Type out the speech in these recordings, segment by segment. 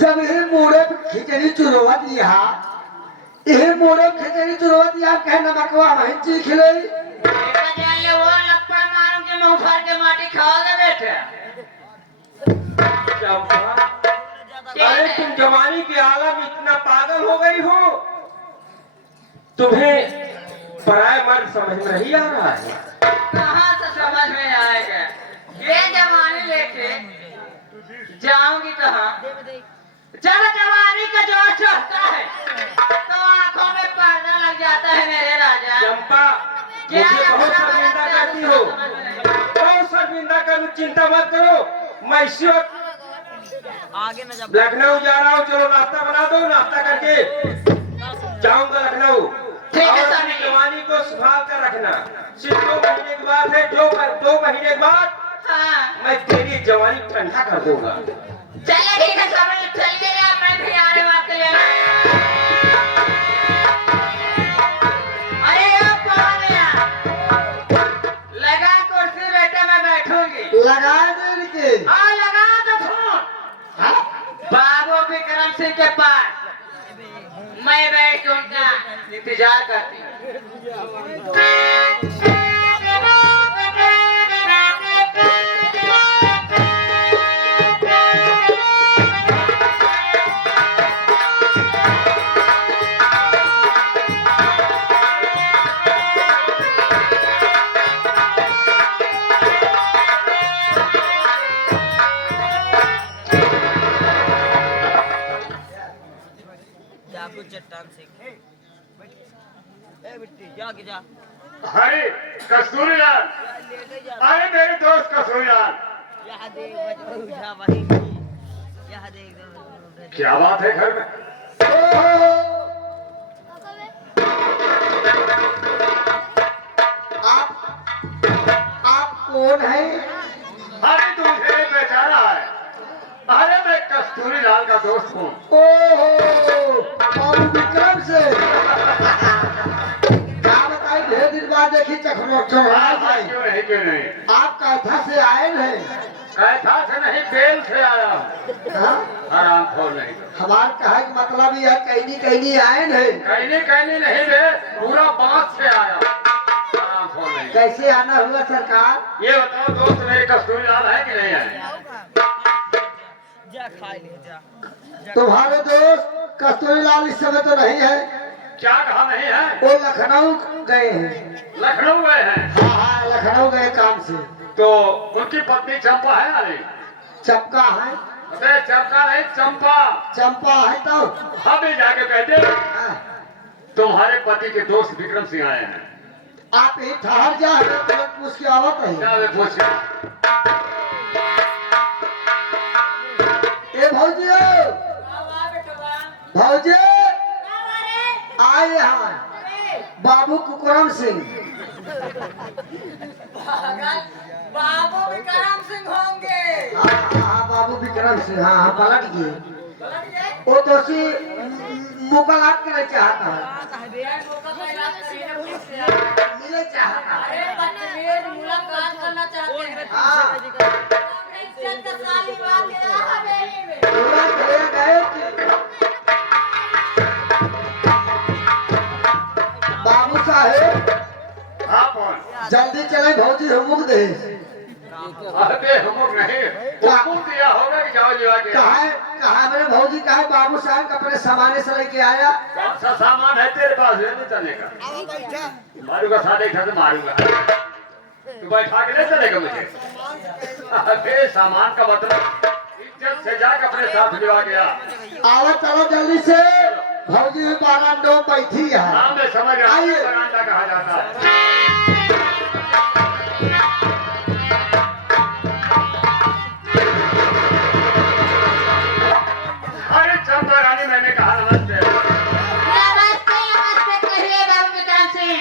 जब ये मोड़े खिचड़ी चुरवा दिया ये मोड़े खिचड़ी चुरवा दिया कहना बकवा भाई जी खिले जाने वो लपड़ मारो के मुंह फाड़ के माटी खाओगे बेटे। अरे तुम जवानी की आलम इतना पागल हो गई हो, तुम्हें पराया मर्द समझ में नहीं आ रहा है। कहाँ से समझ में आएगा, ये जवानी लेके जाऊंगी कहाँ। जब जवानी का जोश चढ़ता है तो आंखों में पर्दा लग जाता है मेरे राजा। चंपा मुझे बहुत शर्मिंदा करती हो, बहुत शर्मिंदा करूँ, चिंता मत करो। मैं इसी वक्त लखनऊ जा रहा हूँ, चलो नाश्ता बना दो, नाश्ता करके जाऊंगा लखनऊ। और अपनी जवानी को संभाल कर रखना। सिर्फ 2 महीने की बात है, 2 महीने के बाद मैं तेरी जवानी ठंडा कर दूंगा। चलिए ठीक है, समझ चलिए, मैं भी आ रहा हूँ आपके लिए। अरे अब कौन है? लगा कुर्सी बेटा, मैं बैठूंगी। लगा दे के हाँ लगा दो फोन बाबू विक्रम सिंह के पास, मैं बैठ के उनका इंतजार करती हूँ। अरे कस्तूरीलाल, अरे मेरे दोस्त कस्तूरीलाल, क्या बात है घर में? आप कौन है? अरे तुझे बेचारा है। अरे मैं कस्तूरीलाल का दोस्त हूँ। ओहो, बाबू विक्रम से। क्या बताएं, ढेर दिन बाद देखी चखमोक क्यों नहीं क्यों नहीं? आप कैथा से आए हैं? कैथा से नहीं, बेल से आया हूँ। हाँ? आराम खोल नहीं तो। हमार कहे का मतलब यह कहनी कहनी आए हैं। कहनी नहीं रे, पूरा बांस से आया हूँ। आराम खोल नहीं। कैसे आना हुआ सरकार? ये बताओ दोस्त मेरे कस्तूरीलाल है कि नहीं है? तुम्हारे दोस्त कस्तूरीलाल इस समय तो नहीं है। क्या कहा नहीं है? वो लखनऊ गए हैं। लखनऊ गए हैं। हाँ हाँ, लखनऊ गए काम से। तो उनकी पत्नी चंपा है अरे? चपका है? अरे चंपा नहीं, चंपा। चंपा है तो? अभी जाके कहते हाँ। तुम्हारे पति के दोस्त विक्रम सिंह आए हैं। आप ही ठहर जा, पूछ के आवत है। क्या वे पूछे? ए भौजी, भौजी आए यहाँ बाबू कुकरम सिंह। बाबू विक्रम सिंह होंगे। हाँ हाँ, बाबू विक्रम सिंह। हाँ हाँ, पलट गए। वो तो सी मुकलात करे चाहता है, मिले चाहता है। मुलाकात करना चाहते हैं। हाँ, इज्जत का साली बात है हवेली में। पूरा गए गए कि बाबू साहेब हाँ कौन? जल्दी चले, भौजी हुमुक दे। अरे हमको नहीं, हुकुम दिया होगा कि जाओ जीवा के। कहा मेरे भौजी, कहा बाबू साहब अपने सामाने से लेके आया। कौन सा सामान है तेरे पास लेने चलने का? मारूंगा, साढ़े इधर से मारूंगा। तू बैठा के ले चलेगा मुझे? अरे सामान का मतलब इज्जत से जाकर अपने साथ लिवा गया। आओ चलो जल्दी से, भौजी भी बारांडो बैठी है। हाँ मैं समझ रहा हूँ, आइए। बरामदा कहा जाता है। अरे चंपा रानी, मैंने कहा नमस्ते। नमस्ते नमस्ते, कहिए बाबू विक्रम सिंह,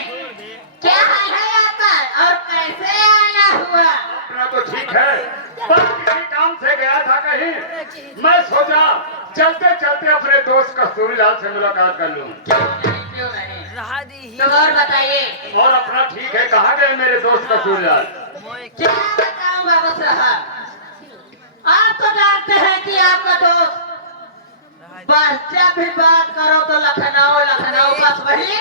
क्या हाल है आपका और कैसे आना हुआ? अपना तो ठीक है, पर किसी काम से गया था कहीं। मैं सोचा चलते चलते अपने दोस्त कस्तूरीलाल से मुलाकात कर लूं। क्यों नहीं तो और बताइए। और अपना ठीक है, कहाँ गए मेरे दोस्त कस्तूरीलाल? क्या बताऊं बाबू साहब, आप तो जानते हैं कि आपका दोस्त बस जब भी बात करो तो लखनऊ लखनऊ, बस वही।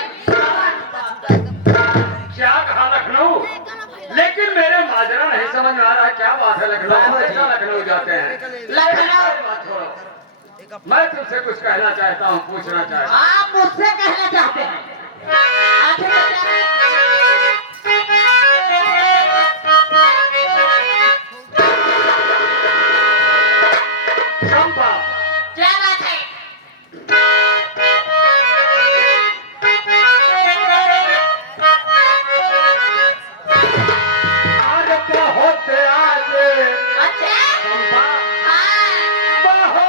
क्या कहा लखनऊ? लेकिन मेरे माजरा नहीं समझ में आ रहा है, क्या बात है लखनऊ? हमेशा लखनऊ जाते हैं। लखनऊ बात छोड़ो, मैं तुमसे कुछ कहना चाहता हूँ, पूछना चाहता हूँ। आप मुझसे कहना चाहते हैं? चंपा, क्या बात है? आज बहुत आज अच्छा चंपा हाँ। बहुत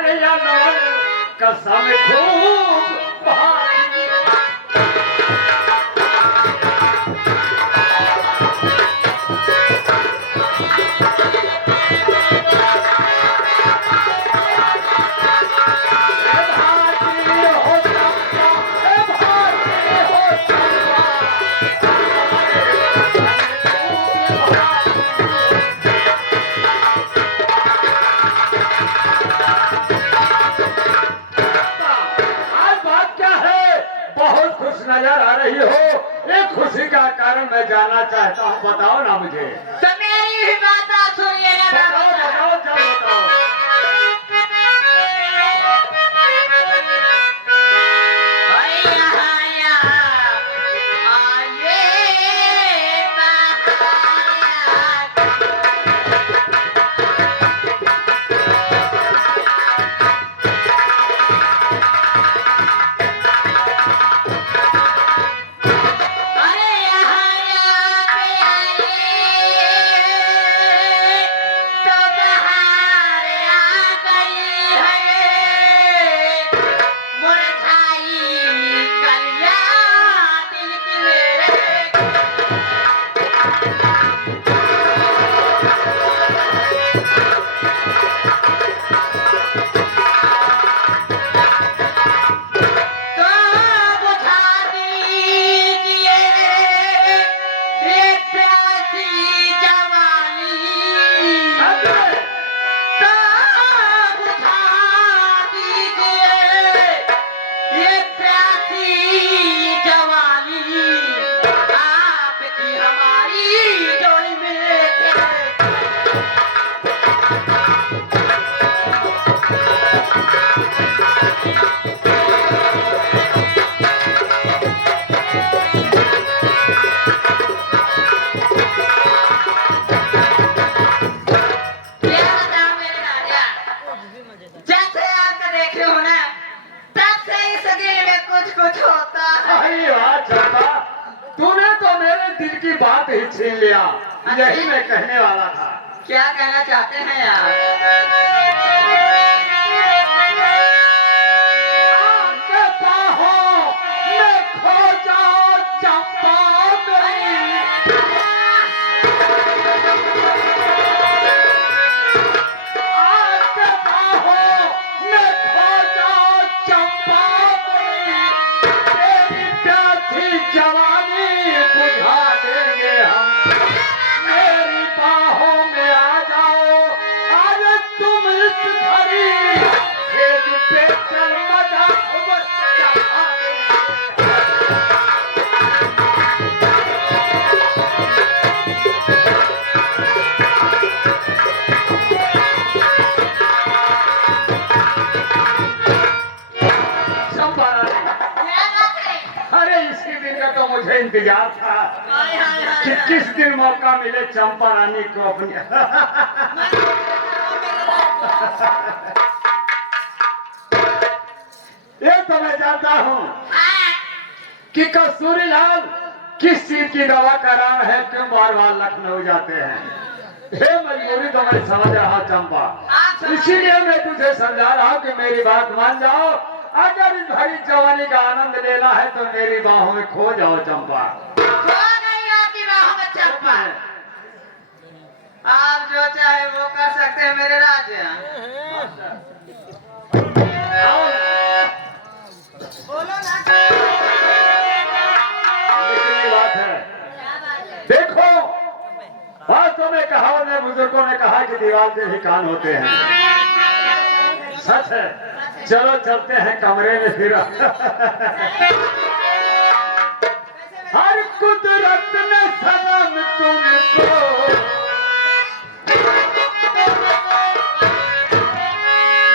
अरे या नवल कसम खूब भारी। नजर आ रही हो, एक खुशी का कारण मैं जानना चाहता हूँ, बताओ ना मुझे। तो मेरी भी बात सुनिएगा। बताओ बताओ क्या बताओ। तूने तो मेरे दिल की बात ही छीन लिया, यही मैं कहने वाला था। क्या कहना चाहते हैं यार? आपके बाहों में खो जाओ चंपा मेरी। आपके बाहों में खो जाओ चंपा मेरी। तेरी प्यासी जवानी बुझा देंगे हम, मेरी बाहों में आ जाओ। आज तुम इस घड़ी खेत पे चल मजा चढ़ा चंपा रानी। क्या बात है? अरे इसी दिन का तो मुझे इंतजार था हाय हाय हाय कि किस दिन मौका मिले चंपा रानी को अपनी। ये तो मैं जानता हूँ कि कस्तूरी लाल किस चीज की दवा कराना है, क्यों बार बार लखनऊ जाते हैं। हे मजबूरी तो मैं समझ रहा हूँ चंपा, इसीलिए मैं तुझे समझा रहा हूँ कि मेरी बात मान जाओ। अगर इस भरी जवानी का आनंद लेना है तो मेरी बाहों में खो जाओ चंपा। खो गई आपकी बाहों में चंपा। आप जो चाहे वो कर सकते हैं मेरे राजा। आओ ना। बोलो ना। इतनी बात है। देखो, वास्तव में कहावत में बुजुर्गों ने कहा कि दीवार से भी कान होते हैं। सच है। चलो चलते हैं कमरे में फिर। हर कुदरत ने सनम तुमको,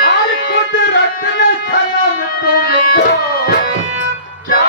हर कुदरत ने सनम तुमको क्या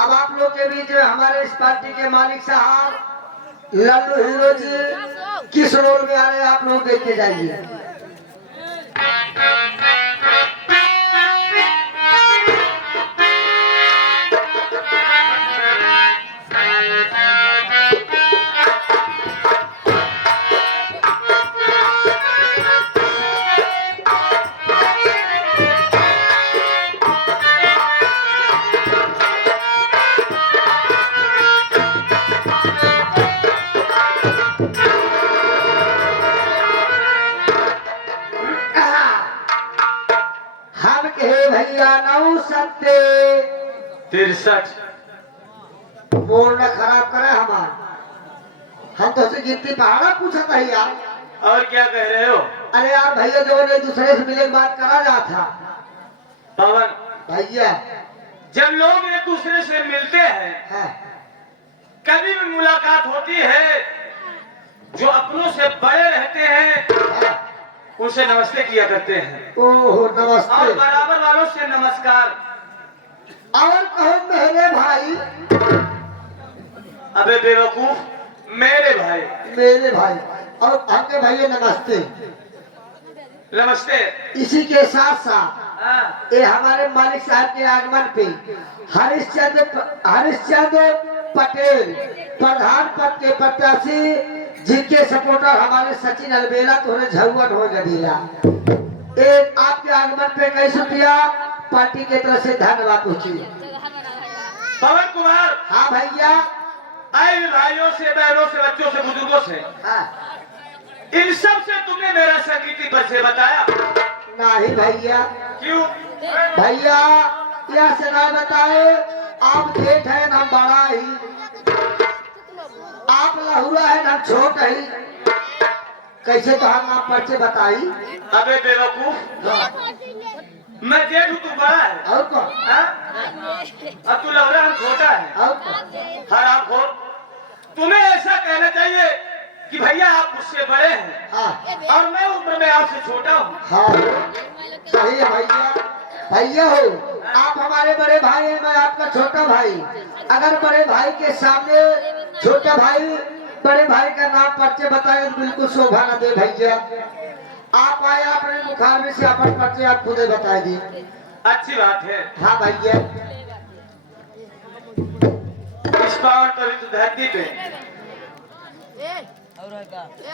अब आप लोग के बीच में हमारे इस पार्टी के मालिक साहब लल्लू हीरो जी किस रोल में आ रहे हैं आप लोग देख के जाइए। हम कहे भैया 63 बोल न खराब करे हमार। हम तो से गिनती पहाड़ा पूछा था यार। और क्या कह रहे हो? अरे यार भैया जो ने दूसरे से मिले के बात करा रहा था पवन, भैया। जब लोग एक दूसरे से मिलते हैं, है कभी भी मुलाकात होती है, जो अपनों से बड़े रहते हैं उनसे नमस्ते किया करते हैं ओह और नमस्ते। बराबर वालों से नमस्कार। और कहो मेरे भाई। अबे बेवकूफ, मेरे भाई। मेरे भाई और आपके भैया नमस्ते। नमस्ते। इसी के साथ साथ हाँ, ये हमारे मालिक साहब के आगमन पे हरिश्चंद्र पटेल प्रधान पद के प्रत्याशी जिनके सपोर्टर हमारे सचिन अलबेला थोड़े झगड़ हो गया। एक आपके आगमन पे कई शुक्रिया पार्टी के तरफ से धन्यवाद पूछिए। पवन कुमार। हाँ भैया। आए भाइयों से, बहनों से, बच्चों से, बुजुर्गों से, हाँ इन सब से तुमने मेरा संगीती परिचय बताया नहीं भैया। क्यों? भैया यह से ना बताए आप जेठ है ना बड़ा ही, आप लहुआ है ना छोट ही, कैसे तो हम नाम परिचय बताई। अबे बेवकूफ, मैं जेठ हूँ, तू बड़ा है। और कौन? हाँ? अब तू लग रहा है छोटा है। और कौन? हराम खोर, तुम्हें ऐसा कहना चाहिए कि भैया आप मुझसे बड़े हैं हाँ और मैं उम्र में आपसे छोटा हूँ। हाँ सही है भैया। भैया हो आप हमारे बड़े भाई हैं, मैं आपका छोटा भाई। अगर बड़े भाई के सामने छोटा भाई बड़े भाई का नाम परिचय बताए तो बिल्कुल शोभा न दे भैया। आप आए अपने मुखार में से अपन परिचय आप खुद बता दी। अच्छी बात है। हाँ भैया। इस पावन पवित्र धरती पे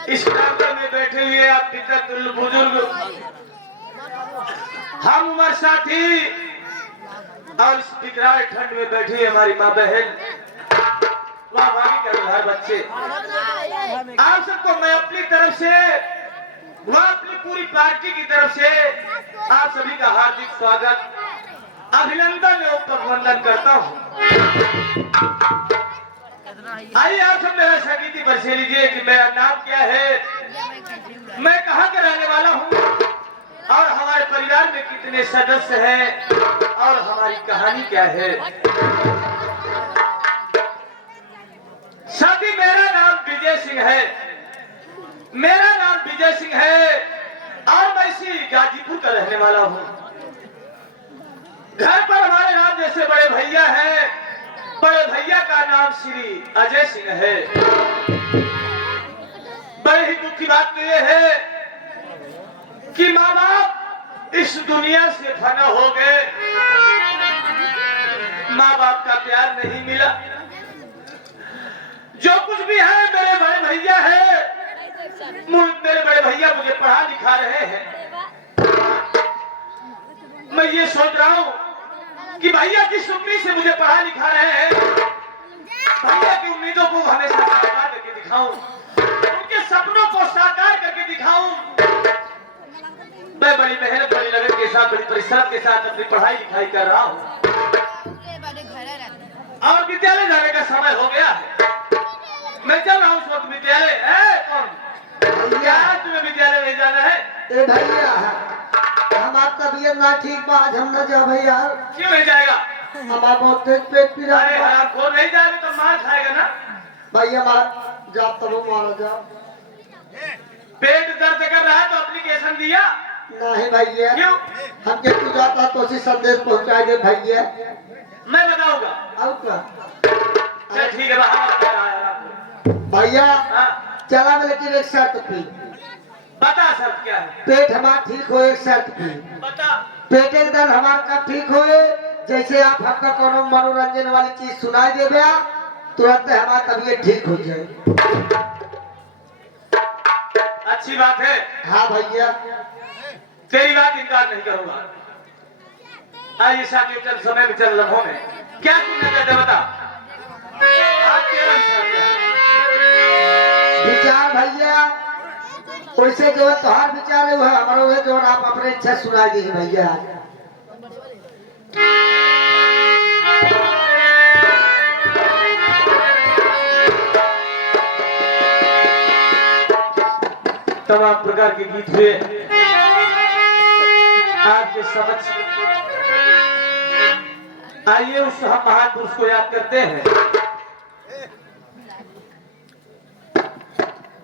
इस प्रांगण में बैठे हुए आप पितर बुजुर्ग, हम उम्र साथी और इस विकराल ठंड में बैठी हमारी माँ बहन, वह भाभी का हर बच्चे, आप सबको मैं अपनी तरफ से, वह अपनी पूरी पार्टी की तरफ से आप सभी का हार्दिक स्वागत, अभिनंदन एवं अभिनंदन करता हूँ। आइए आप सब मेरा संगीती परिचय लीजिए कि मेरा नाम क्या है, मैं कहाँ का रहने वाला हूँ और हमारे परिवार में कितने सदस्य हैं और हमारी कहानी क्या है। साथी मेरा नाम विजय सिंह है, मेरा नाम विजय सिंह है और मैं इसी गाजीपुर का रहने वाला हूँ। घर पर हमारे नाम जैसे बड़े भैया हैं, बड़े भैया का नाम श्री अजय सिंह है। बड़े ही दुख की बात तो ये है कि माँ बाप इस दुनिया से फना हो गए, माँ बाप का प्यार नहीं मिला। जो कुछ भी है मेरे बड़े भैया है, मेरे बड़े भैया मुझे पढ़ा लिखा रहे हैं। मैं ये सोच रहा हूँ कि भैया जिस उम्मीद से मुझे पढ़ा लिखा रहे हैं, भैया की उम्मीदों को हमेशा साकार करके दिखाऊं, उनके सपनों को साकार करके दिखाऊं। मैं बड़ी मेहनत, बड़ी लगन के साथ, बड़ी परिश्रम के साथ अपनी पढ़ाई लिखाई कर रहा हूँ और विद्यालय जाने का समय हो गया है। मैं चल रहा हूँ उस वक्त विद्यालय। कौन क्या तुम्हें विद्यालय नहीं जाना है? ए भैया हम आपका तबीयत ना ठीक बा, आज हम न जा भैया। क्यों नहीं जाएगा? हमारा बहुत तेज पेट पी रहा अरे है हराम खोर, नहीं जाएगा तो मार खाएगा ना। भैया। मार जाओ तब मारा जाओ। पेट दर्द कर रहा है तो एप्लीकेशन दिया नहीं भैया, क्यों? हम के तू जाता तो उसी संदेश पहुंचा दे भैया। मैं बताऊंगा। और क्या चल ठीक है, भैया हाँ, चला लेकिन एक शर्त थी। बता शर्त क्या है? पेट हमारा ठीक हो, एक शर्त थी। बता। पेट के दर्द हमारा कब ठीक होए, जैसे आप हमका कोनो मनोरंजन वाली चीज सुनाई देबे तुरंत हमारा तबीयत ठीक हो जाए। अच्छी बात है, हाँ भैया तेरी बात इनकार नहीं करूंगा। आइए साथियों, चल समय में चल लम्हों में क्या सुनना चाहते हैं, बता। आज तेरा विचार क्या है? विचार भैया वैसे जो तोहार विचार है वह हमारा है, जो आप अपने इच्छा सुना दी भैया। तमाम प्रकार के गीत हुए आपके समझ। आइए उस हम महान पुरुष को याद करते हैं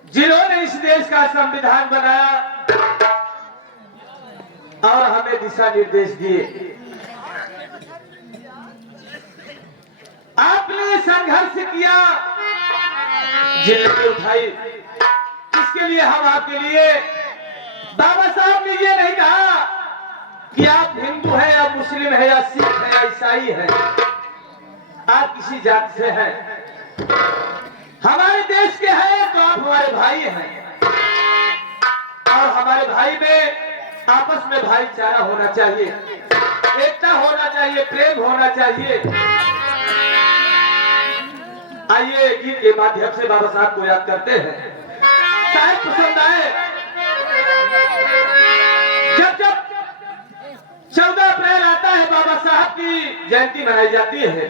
जिन्होंने इस देश का संविधान बनाया और हमें दिशा निर्देश दिए। आपने संघर्ष किया, जिल्लतें उठाई, इसके लिए हम आपके लिए, बाबा साहब ने ये नहीं कहा कि आप हिंदू हैं या मुस्लिम है या सिख है या ईसाई है, आप किसी जाति से हैं, हमारे देश के हैं तो आप हमारे भाई हैं। और हमारे भाई में आपस में भाईचारा होना चाहिए, एकता होना चाहिए, प्रेम होना चाहिए। आइए गीत के माध्यम से बाबा साहब को याद करते हैं। शायद पसंद आए। जब जब 14 अप्रैल आता है, बाबा साहब की जयंती मनाई जाती है,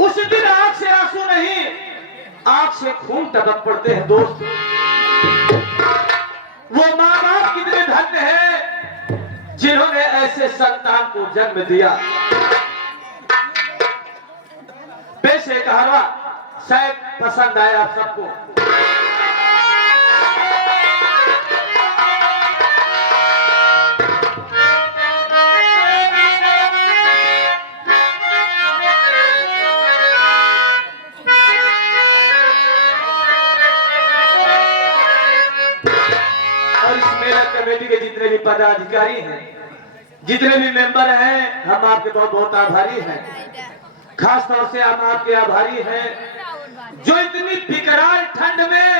उस दिन आंख से आंसू नहीं, आंख से खून टपक पड़ते हैं दोस्त। वो माँ बाप कितने धन्य हैं जिन्होंने ऐसे संतान को जन्म दिया। पेश है कहवा, शायद पसंद आए आप सबको। कमेटी के जितने भी पदाधिकारी हैं, जितने भी मेंबर हैं, हम आपके बहुत बहुत आभारी हैं। खास तौर से हम आपके आभारी हैं जो इतनी बिकराल ठंड में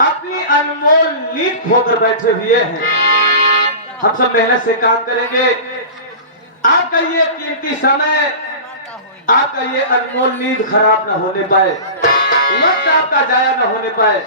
अपनी अनमोल नींद खोकर बैठे हुए हैं। हम सब मेहनत से काम करेंगे, आपका ये कीमती समय, आपका ये अनमोल नींद खराब न होने पाए, वक्त आपका जाया न होने पाए।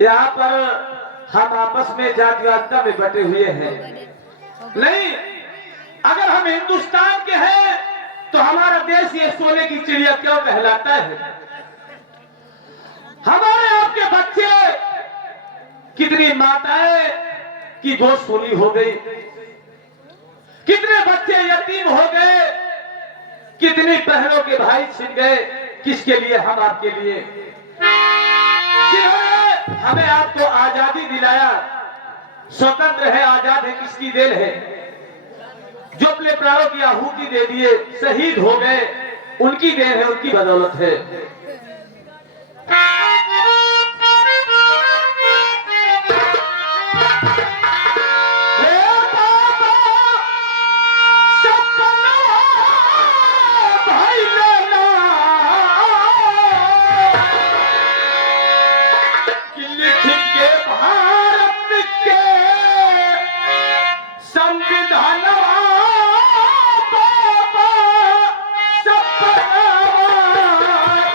यहाँ पर हम आपस में जातिवादिता में बटे हुए हैं। नहीं, अगर हम हिंदुस्तान के हैं तो हमारा देश ये सोने की चिड़िया क्यों कहलाता है? हमारे आपके बच्चे, कितनी माताएं की गोद सोनी हो गई, कितने बच्चे यतीम हो गए, कितनी बहनों के भाई छिन गए। किसके लिए? हम आपके लिए, जिन्होंने हमें आपको आजादी दिलाया, स्वतंत्र है, आजाद है, किसकी देन है? जो अपने प्राणों की आहुति दे दिए, शहीद हो गए, उनकी देन है, उनकी बदौलत है।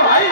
भाई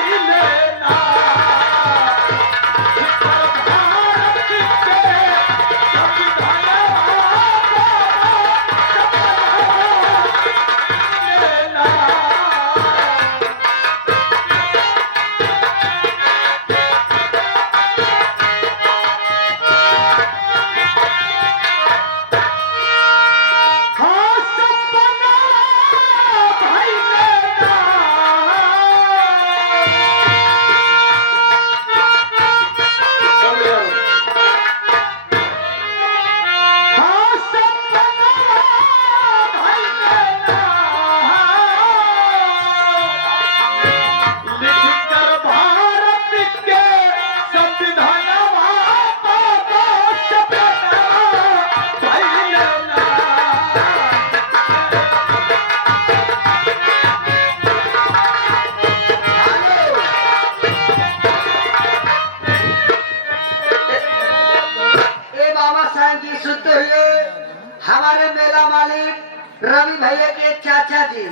चाचा जी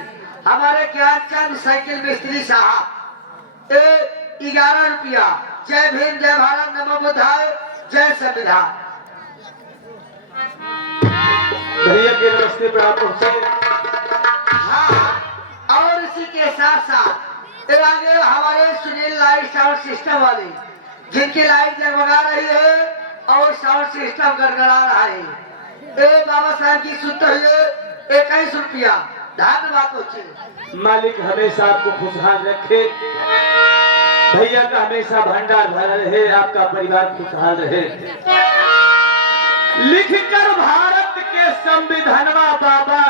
हमारे ज्ञानचंद साइकिल मिस्त्री साहब 11 रुपया। जय भीम, जय भारत, नमो बुद्धाय, जय संविधान। भैया के रास्ते पे आप पहुंचे। हाँ, और इसी के साथ साथ आगे हमारे सुनील लाइट साउंड सिस्टम वाले, जिनकी लाइट जगमगा रही है और साउंड सिस्टम गड़गड़ा रहा है, बाबा साहब की सुनते हुए 21 रुपया। धन्यवाद पहुंचे। मालिक हमेशा आपको खुशहाल रखे, भैया का हमेशा भंडार भरा रहे, आपका परिवार खुशहाल रहे। लिखकर भारत के संविधानवा बाबा